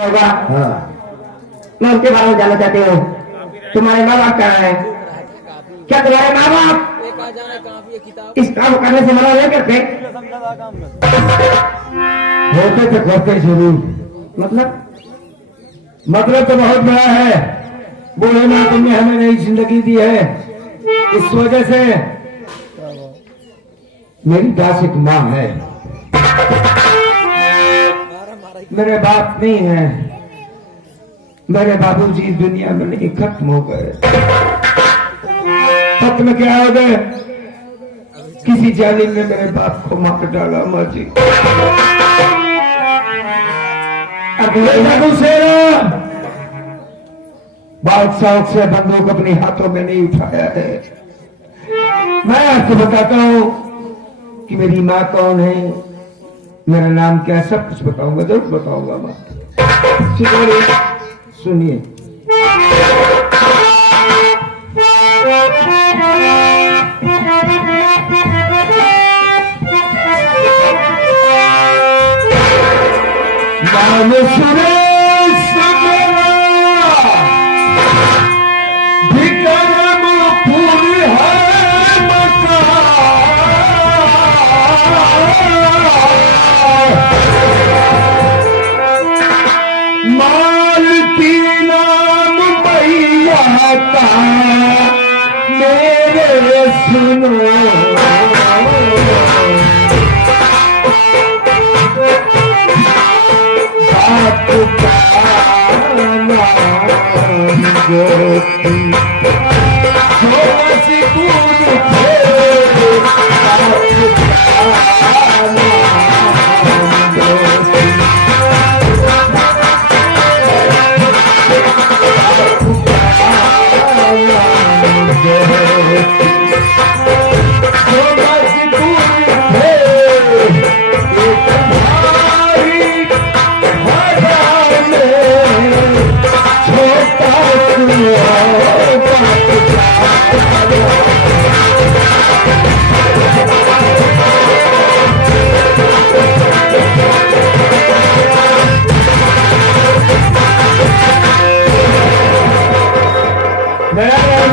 होगा। हाँ। मैं उसके बारे में जानना चाहती हूँ, तुम्हारे माँ बाप कहाँ है? क्या तुम्हारे माँ बाप इस काम करने से मना नहीं करते? होते तो करते जरूर। मतलब तो बहुत बड़ा है। बूढ़े माँ तुमने हमें नई जिंदगी दी है, इस वजह से मेरी दास एक माँ है। मेरे बाप नहीं है, मेरे बाबूजी दुनिया में नहीं, खत्म हो गए। खत्म क्या हो गए? किसी जालिम ने मेरे बाप को मार डाला। मर्जी बादशाह से बंदूक अपने हाथों में नहीं उठाया है। मैं आपको बताता हूं कि मेरी माँ कौन है, मेरा नाम क्या है, सब कुछ बताऊंगा, जरूर बताऊंगा। मैं सुनिए। नाम सुरेश मेरा विक्रम पुर है मालती नाम मैया का मेरे सुनो।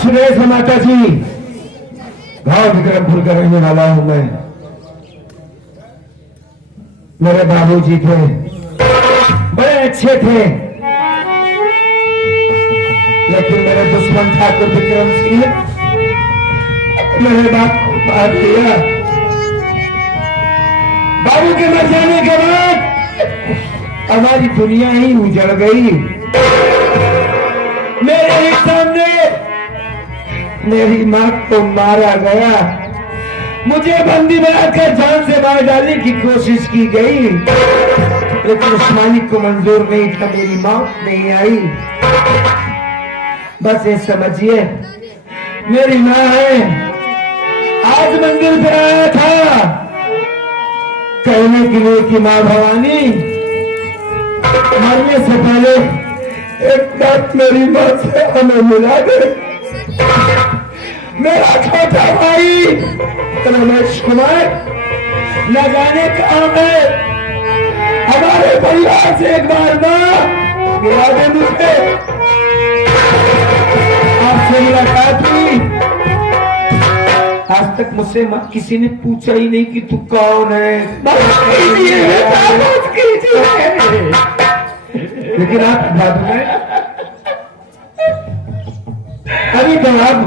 सुरेश माता जी, गांव विक्रमपुर का रहने वाला हूं मैं। मेरे बाबूजी थे, बड़े अच्छे थे, लेकिन मेरे दुश्मन ठाकुर विक्रम सिंह मेरे बाप को मार दिया। बाबू के मर जाने के बाद हमारी दुनिया ही उजड़ गई। मेरे ही सामने मेरी माँ को मारा गया, मुझे बंदी बनाकर जान से मार डालने की कोशिश की गई, लेकिन उस मालिक को मंजूर नहीं था, मेरी मौत नहीं आई। बस ये समझिए मेरी माँ है। आज मंदिर पे आया था कहने के लिए कि माँ भवानी, मरने से पहले एक बात मेरी माँ से हमें मिला दे। मेरा छोटा भाई रमेश कुमार न जाने कहाँ है, हमारे परिवार से एक बार माँ मिला दे मुझे। आपसे मुलाकात हुई, आज तक मुझसे किसी ने पूछा ही नहीं कि तू कौन है। लेकिन आप बात में अभी तो आप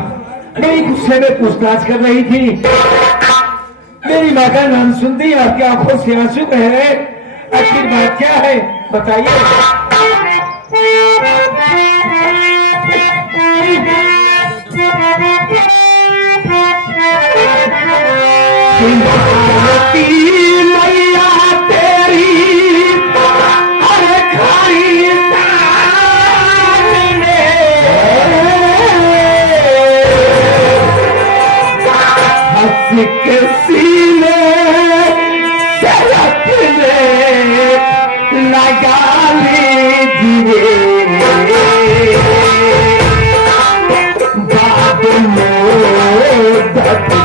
मेरी गुस्से में पूछताछ कर रही थी, मेरी माँ का नाम सुनती आपकी आंखों से आंसू बह रहे, आखिर बात क्या है बताइए। मैया तेरी अरे खाई के सीने सड़क में लगा लीजिए, बात में दर्द हो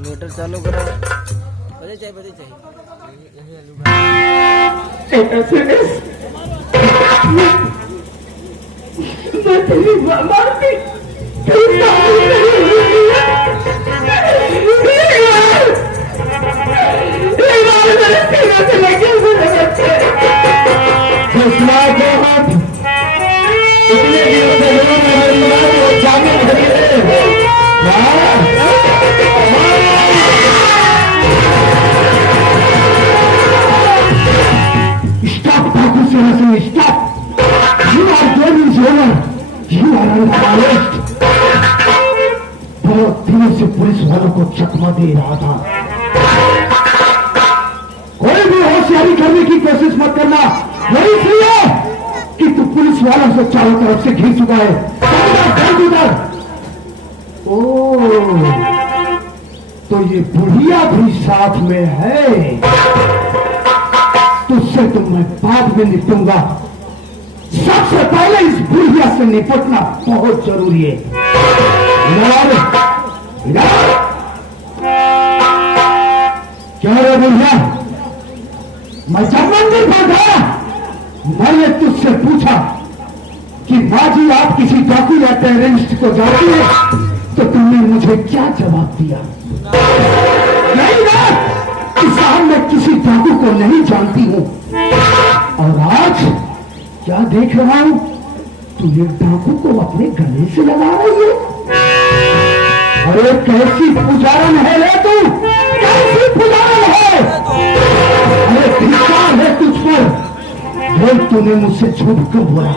रेगुलेटर चालू करा। बजे चाहिए मैं तेरी माँ मारती Stop! You are going over. You are under arrest. बहुत दिनों से पुलिस वालों को चकमा दे रहा था। कोई भी होशियारी करने की कोशिश मत करना। यही इसलिए कि तू पुलिस वालों से चारों तरफ से घिर चुका है। उधर ओह, तो ये बुढ़िया भी साथ में है। तुझसे तो मैं बाद में निपटूंगा। सबसे पहले इस बुढ़िया से निपटना बहुत जरूरी है। क्या रे बुढ़िया, मैं जब मंदिर पर गया मैंने तुझसे पूछा कि माँ जी आप किसी डाकू या टेररिस्ट को जानती है, तो तुमने मुझे क्या जवाब दिया? नहीं ना कि साहब मैं किसी डाकू को नहीं जानती हूं। और आज क्या देख रहा हूं, तू ये डाकू को अपने गले से लगा रही है। अरे कैसी पुजारन है रे तू, कैसी पुजारन है। अरे धिक्कार है तुझ पर। बोल तूने मुझसे झूठ क्यों बोला?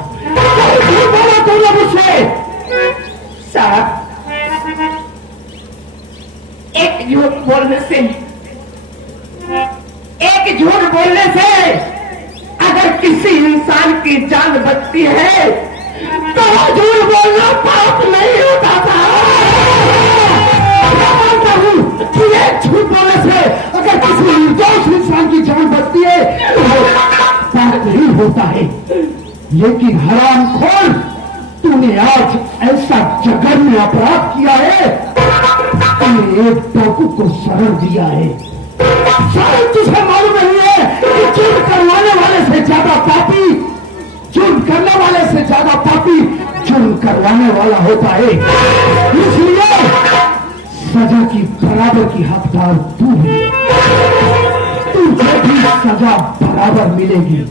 क्यों बोला तूने मुझसे? साहब एक झूठ बोलने से अगर किसी इंसान की जान बचती है तो वो झूठ बोलना पाप नहीं होता था। मैं मानता हूं कि एक झूठ बोलने से अगर किसी निर्दोष इंसान की जान बचती है तो वो पाप नहीं होता है। लेकिन हरामखोर, तूने आज ऐसा जघन्य अपराध किया है। तूने एक डाकू को शरण दिया है। शायद तुझे मालूम नहीं है कि जुर्म करवाने वाले से ज्यादा पापी, जुर्म करने वाले से ज्यादा पापी जुर्म करवाने वाला होता है। इसलिए सजा की बराबर की हकदार तू है। तुझे भी सजा बराबर मिलेगी।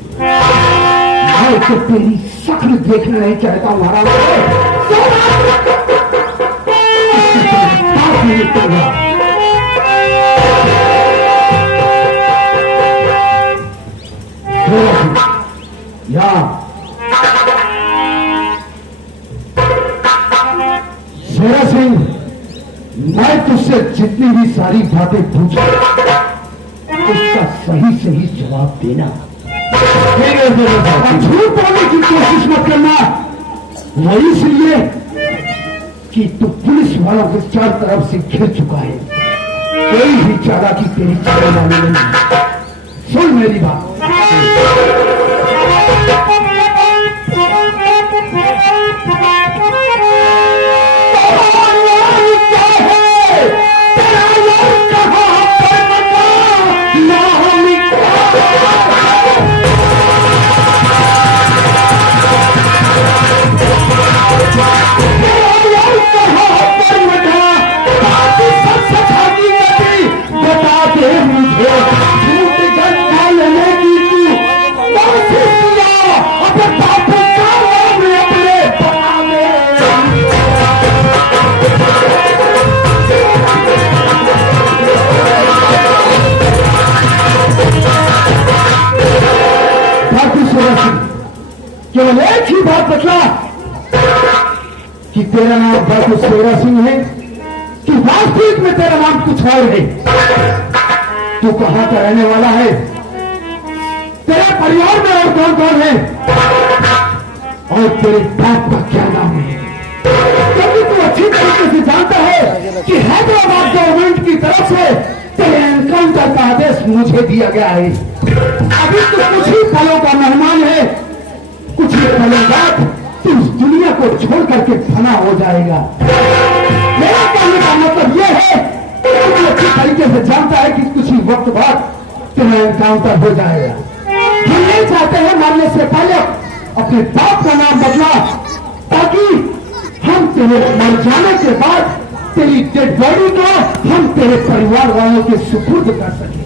मैं तो तेरी शक्ल देखना नहीं चाहता हूं हराम। या शेरा सिंह, मैं तुझसे जितनी भी सारी बातें पूछूं उसका सही सही जवाब देना। झूठ बोलने की कोशिश मत करना। वो इसलिए कि तू पुलिस वालों के चारों तरफ से घिर चुका है। कोई भी चालाकी तेरी चलने वाली नहीं। सुन मेरी बात। केवल एक ही बात बतला कि तेरा नाम डाकू शेरा सिंह है कि वास्तविक में तेरा नाम कुछ और है। तू कहां का रहने वाला है? तेरे परिवार में और कौन कौन है? और तेरे बाप का क्या नाम है? कि हैदराबाद गवर्नमेंट की तरफ से तेरे एनकाउंटर का आदेश मुझे दिया गया है। अभी तो कुछ ही पलों का मेहमान है, कुछ ही पलों बाद तू इस दुनिया को छोड़ करके फना हो जाएगा। मेरा कहने का मतलब यह है कि तू अच्छी तरीके से जानता है कि कुछ ही वक्त बाद तेरा एनकाउंटर हो जाएगा। हम नहीं चाहते हैं मरने से पहले अपने बाप का नाम बदला, ताकि हम तेरे मर जाने के बाद तेरी डेड बॉडी को हम तेरे परिवार वालों के सुपुर्द कर सकें।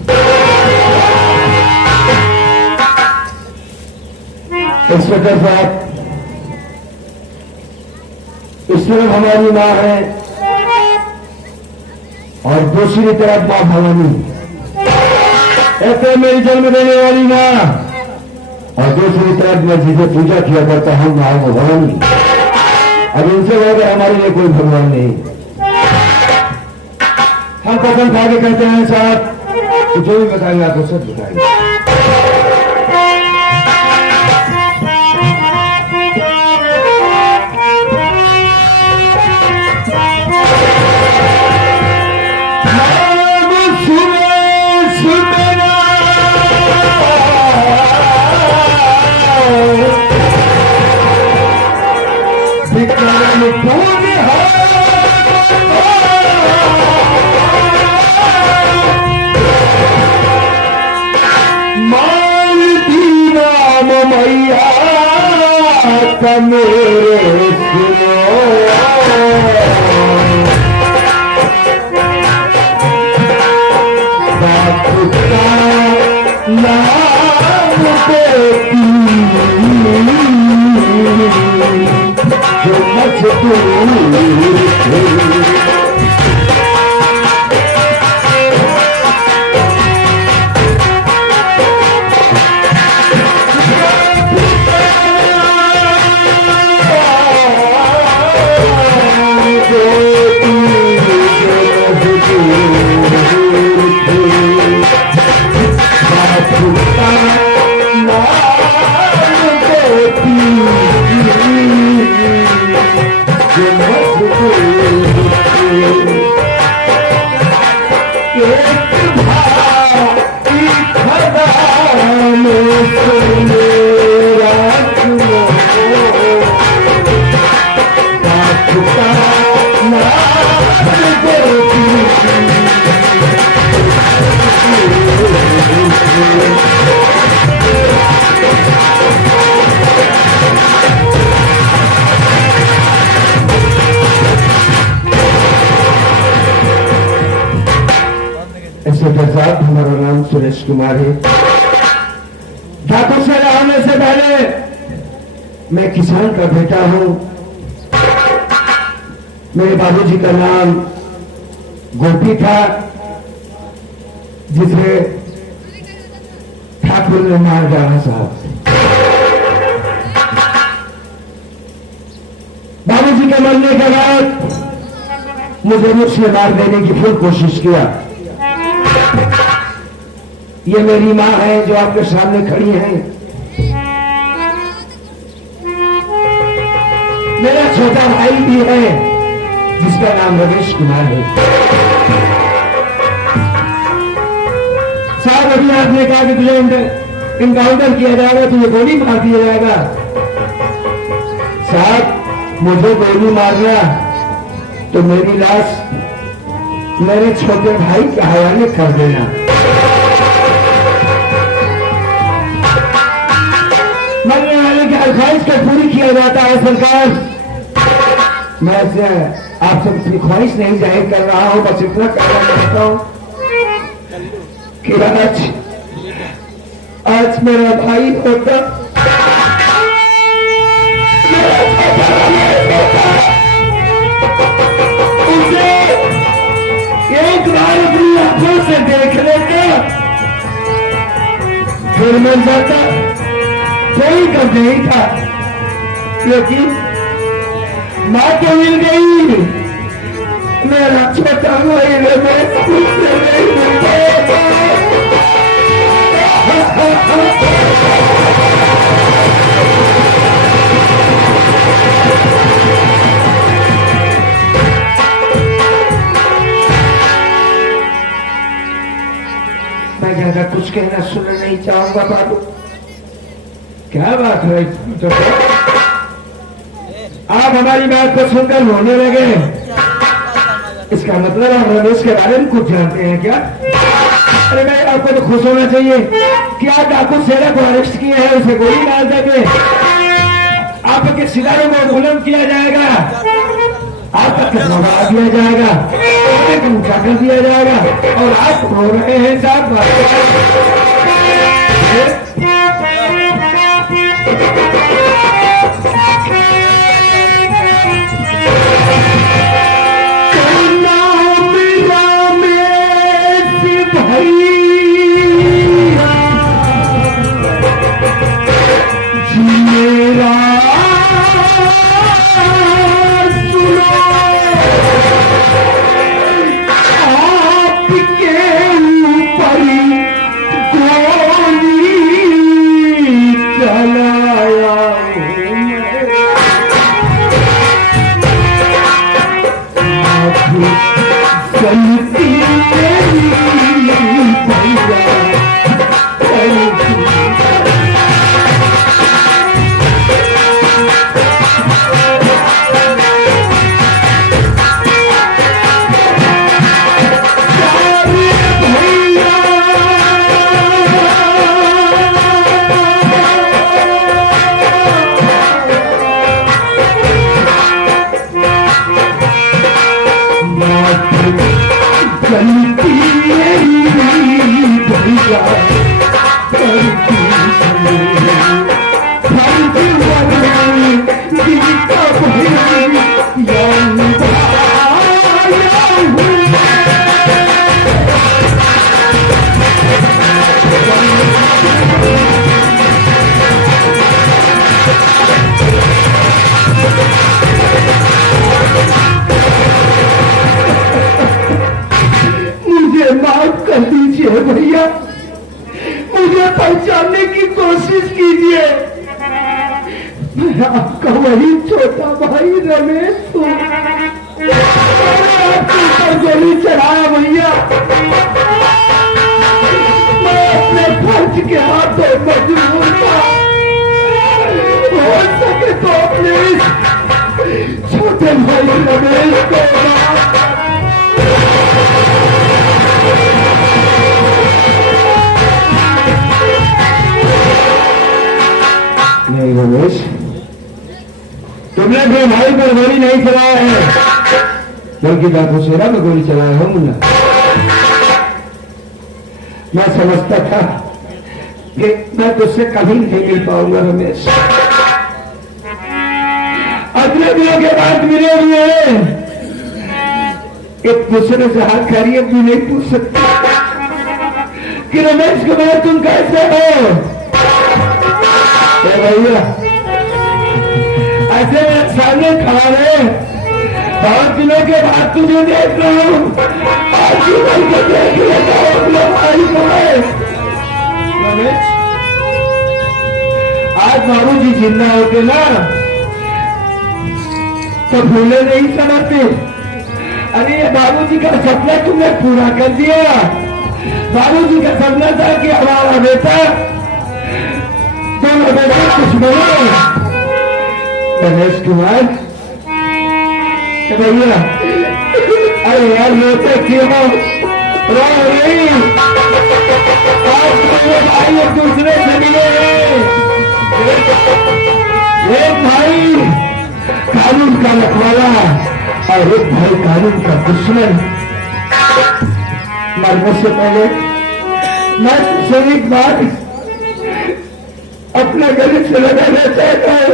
इंस्पेक्टर साहब, इस तरफ हमारी मां है और दूसरी तरफ मां भवानी। एक तो मेरी जन्म देने वाली मां और दूसरी तरफ मैं जिसे पूजा किया करता हूं मां भवानी। अब इनसे ज्यादा हमारे लिए कोई भगवान नहीं। हम कसम खा के कहते हैं साहब, तो जो भी बताएंगे आपको सच बताएंगे। इंस्पेक्टर साहब, हमारा नाम सुरेश कुमार है। ठाकुर से रहने से पहले मैं किसान का बेटा हूं। मेरे बाबूजी का नाम गोपी था, जिसे ठाकुर ने मार डाला साहब। बाबूजी के मरने के बाद मुझे मुझसे मार देने की फुल कोशिश किया। ये मेरी मां है जो आपके सामने खड़ी है। मेरा छोटा भाई भी है जिसका नाम रमेश कुमार है। साहब, अभी आपने कहा कि तुझे इनकाउंटर किया जाएगा, तुझे गोली मार दिया जाएगा। साहब, मुझे गोली मारना तो मेरी लाश मेरे छोटे भाई के हवाले कर देना। मरने वाले की ख्वाहिश को पूरी किया जाता है सरकार। मैं आपसे अपनी ख्वाहिश नहीं जाहिर कर रहा हूं, बस इतना कहना चाहता हूं कि आज मेरा भाई होता, उसे एक बार अपनी आंखों से देख लेता, फिर मिल जाता। कोई कब नहीं था, लेकिन मां तो मिल गई। मेरा छोटा भाई रमेश मुझसे नहीं मिल पाया। ज्यादा कुछ कहना सुनना नहीं चाहूंगा बाबू। क्या बात है, तो आप हमारी बात को सुनकर रोने लगे। इसका मतलब आप रमेश के बारे में कुछ जानते हैं क्या? अरे भाई, आपको तो खुश होना चाहिए। क्या डाकू शेरा को अरेस्ट किया है, उसे गोली डाल देंगे, आपके सितारों को बुलंद किया जाएगा, आपका कितना बढ़ा दिया जाएगा, ऊंचा कर दिया जाएगा, और आप रो रहे हैं साहब। भैया, मुझे पहचानने की कोशिश कीजिए। मैं आपका वही छोटा भाई रमेश हूँ। आपके ऊपर गोली चढ़ाया भैया, मैं अपने फर्ज के हाथों मजबूर था। हो सके तो अपने छोटे भाई रमेश को नहीं रमेश, तुमने अपने भाई पर गोली नहीं चलाया है, बल्कि डाकू शेरा में गोली चलाया हो मुन्ना। मैं समझता था कि मैं तुझसे कभी नहीं मिल पाऊंगा रमेश। अगले दिनों के बाद मिले हुए एक दूसरे से हाथ खैरियत भी नहीं पूछ सकते कि रमेश कुमार तुम कैसे हो भैया। ऐसे सामने खड़ा रहे, बहुत दिनों के बाद तुझे देख रहा हूं। आज जीवन को देख लेता हूं अपने भाई को। रमेश, आज बाबू जी जिंदा होते ना तो भूले नहीं समझते। अरे ये बाबूजी का सपना तुमने पूरा कर दिया। बाबूजी का सपना था कि हमारा बेटा दोनों बेटे कुछ बने। रमेश कुमार भैया, अरे यार रोते क्यों हो? रो रही, आज दोनों भाई एक दूसरे से मिले हैं। एक भाई कानून का रखवाला और एक भाई कानून का दुश्मन। मरने से पहले मैं तुझसे एक बात अपना गले से लगाना चाहता हूं।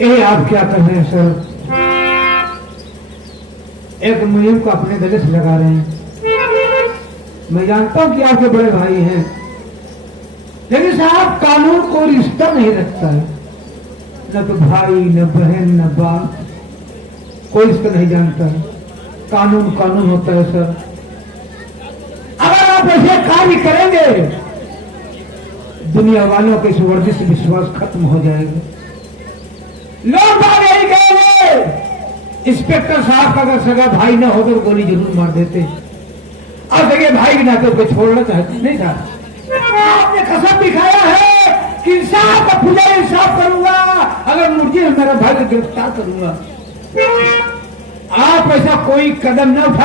ये आप क्या कर रहे हैं सर? एक मुहिम को अपने गले से लगा रहे हैं। मैं जानता हूं कि आपके बड़े भाई हैं, लेकिन साहब कानून को रिश्ता नहीं रखता है। न तो भाई, न बहन, न बाप, कोई इसको नहीं जानता है। कानून कानून होता है सर। अगर आप ऐसे कार्य करेंगे दुनिया वालों के इस वर्जिश से विश्वास खत्म हो जाएगा। लोग बात यही कहेंगे इंस्पेक्टर साहब का अगर सगा भाई ना हो तो गोली जरूर मार देते, और सगे भाई के नाते उसको छोड़ना चाहते नहीं था। आपने कसम भी खाया है कि इंसाफ का पूजा इंसाफ करूंगा, अगर मुझे मेरा भाई को गिरफ्तार करूंगा। आप ऐसा कोई कदम न उठा